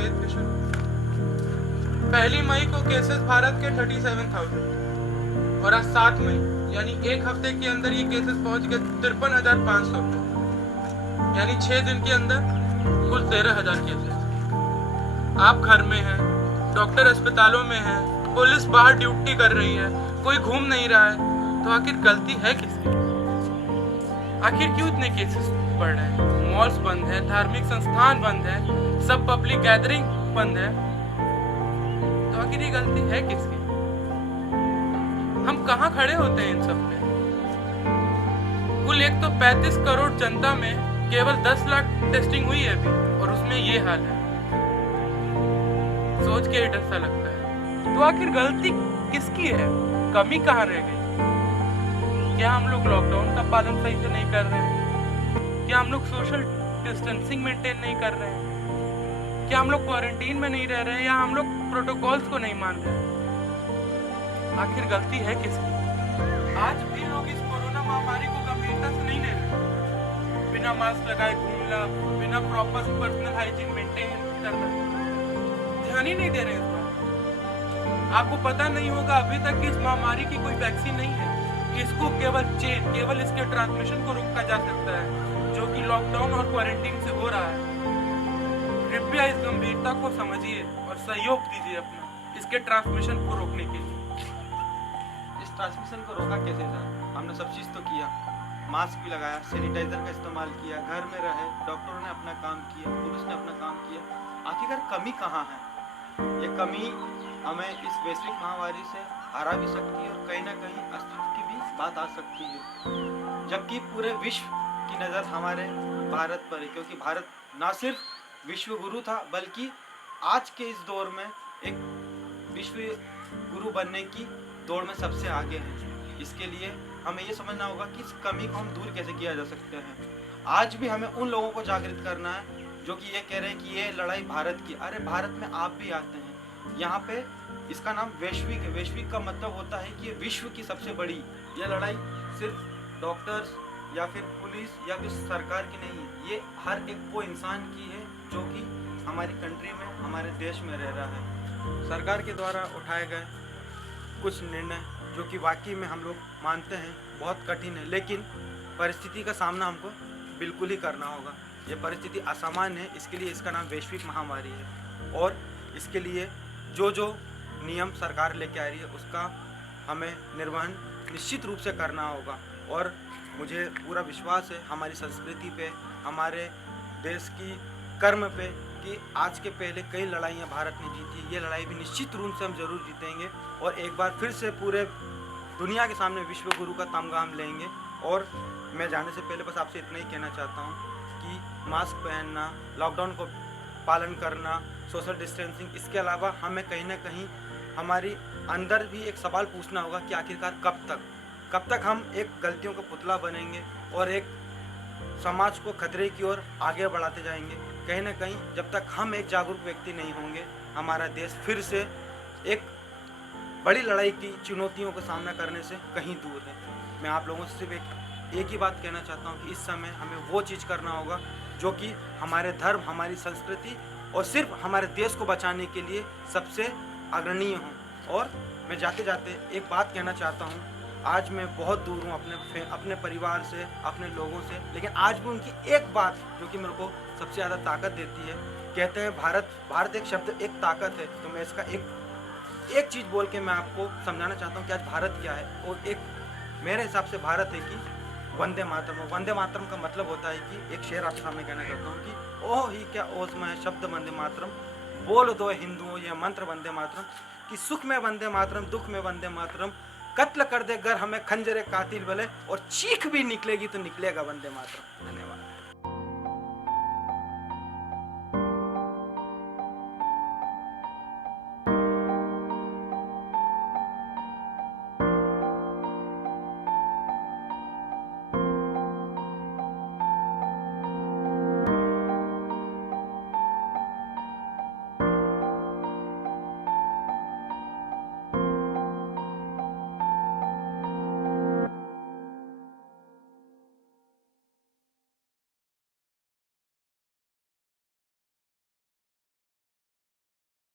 सफेद फिशन। 1 मई को केसेस भारत के 37,000 और आज 7 मई यानी एक हफ्ते के अंदर ये केसेस पहुंच गए 53,500 पे, यानी 6 दिन के अंदर कुल 13,000 केसेस। आप घर में हैं, डॉक्टर अस्पतालों में हैं, पुलिस बाहर ड्यूटी कर रही है, कोई घूम नहीं रहा है, तो आखिर गलती है किसकी? आखिर क्यों इतने केसेस बढ़ रहे हैं? मॉल्स बंद है, धार्मिक संस्थान बंद है, सब पब्लिक गैदरिंग बंद है, तो आखिर ये गलती है किसकी? हम कहाँ खड़े होते हैं इन सब पे? कुल एक तो 35 करोड़ जनता में केवल 10 लाख टेस्टिंग हुई है अभी, और उसमें ये हाल है। सोच के डर सा लगता है। तो आखिर गलती किसकी है? कमी कहाँ रह गई? क्या हम लोग लॉकडाउन का पालन सही से नहीं कर रहे हैं? क्या हम लोग सोशल डिस्टेंसिंग मेंटेन नहीं कर रहे हैं? क्या हम लोग क्वारंटीन में नहीं रह रहे हैं, या हम लोग प्रोटोकॉल्स को नहीं मान रहे हैं? आखिर गलती है किसकी? आज भी लोग इस कोरोना महामारी को गंभीरता से नहीं ले रहे। बिना मास्क लगाए घूमना, बिना प्रॉपर पर्सनल हाइजीन मेंटेन करना, ध्यान ही नहीं दे रहे इस बात। आपको पता नहीं होगा, अभी तक इस महामारी की कोई वैक्सीन नहीं है। इसको केवल इसके ट्रांसमिशन को रोका जा सकता है, जो कि लॉकडाउन और क्वारंटीन से हो रहा है। कृपया इस गंभीरता को समझिए और सहयोग दीजिए अपना इसके ट्रांसमिशन को रोकने के लिए। इस ट्रांसमिशन को रोका कैसे सर? हमने सब चीज़ तो किया, मास्क भी लगाया, सैनिटाइजर का इस्तेमाल किया, घर में रहे, डॉक्टरों ने अपना काम किया, पुलिस ने अपना काम किया। आखिरकार कमी कहाँ है? ये कमी हमें इस वैश्विक महामारी से हरा भी सकती है और कहीं ना कहीं अस्तित्व की भी बात आ सकती है, जबकि पूरे विश्व की नज़र हमारे भारत पर है, क्योंकि भारत ना सिर्फ विश्व गुरु था, बल्कि आज के इस दौर में एक विश्व गुरु बनने की दौड़ में सबसे आगे है। इसके लिए हमें ये समझना होगा कि इस कमी को हम दूर कैसे किया जा सकते हैं। आज भी हमें उन लोगों को जागृत करना है जो कि ये कह रहे हैं कि ये लड़ाई भारत की। अरे भारत में आप भी आते हैं, यहाँ पे इसका नाम वैश्विक है। वैश्विक का मतलब होता है कि ये विश्व की सबसे बड़ी ये लड़ाई सिर्फ डॉक्टर्स या फिर पुलिस या फिर सरकार की नहीं है, ये हर एक वो इंसान की है जो कि हमारी कंट्री में, हमारे देश में रह रहा है। सरकार के द्वारा उठाए गए कुछ निर्णय जो कि वाकई में हम लोग मानते हैं बहुत कठिन है, लेकिन परिस्थिति का सामना हमको बिल्कुल ही करना होगा। ये परिस्थिति असामान्य है, इसके लिए इसका नाम वैश्विक महामारी है, और इसके लिए जो जो नियम सरकार लेके आ रही है उसका हमें निर्वहन निश्चित रूप से करना होगा। और मुझे पूरा विश्वास है हमारी संस्कृति पे, हमारे देश की कर्म पे, कि आज के पहले कई लड़ाइयाँ भारत ने जीती, ये लड़ाई भी निश्चित रूप से हम जरूर जीतेंगे और एक बार फिर से पूरे दुनिया के सामने विश्व गुरु का तमगाम लेंगे। और मैं जाने से पहले बस आपसे इतना ही कहना चाहता हूँ कि मास्क पहनना, लॉकडाउन को पालन करना, सोशल डिस्टेंसिंग, इसके अलावा हमें कहीं ना कहीं हमारी अंदर भी एक सवाल पूछना होगा कि आखिरकार कब तक हम एक गलतियों का पुतला बनेंगे और एक समाज को खतरे की ओर आगे बढ़ाते जाएंगे। कहीं ना कहीं जब तक हम एक जागरूक व्यक्ति नहीं होंगे, हमारा देश फिर से एक बड़ी लड़ाई की चुनौतियों का सामना करने से कहीं दूर है। मैं आप लोगों से सिर्फ एक ही बात कहना चाहता हूँ कि इस समय हमें वो चीज़ करना होगा जो कि हमारे धर्म, हमारी संस्कृति और सिर्फ हमारे देश को बचाने के लिए सबसे अग्रणीय हों। और मैं जाते जाते एक बात कहना चाहता हूँ, आज मैं बहुत दूर हूँ अपने परिवार से, अपने लोगों से, लेकिन आज भी उनकी एक बात जो कि मेरे को सबसे ज़्यादा ताकत देती है। कहते हैं भारत एक शब्द, एक ताकत है, तो मैं इसका एक चीज़ बोल के मैं आपको समझाना चाहता हूँ कि आज भारत क्या है। और एक मेरे हिसाब से भारत है कि वंदे मातरम। वंदे मातरम का मतलब होता है कि एक शेर आपके सामने कहना चाहता हूँ कि ओह ही क्या ओज़मा शब्द वंदे मातरम, बोल दो हिंदुओं यह मंत्र वंदे मातरम, कि सुख में वंदे मातरम, दुख में वंदे मातरम, कत्ल कर दे गर हमें खंजरे कातिल भले, और चीख भी निकलेगी तो निकलेगा वंदे मातरम। धन्यवाद।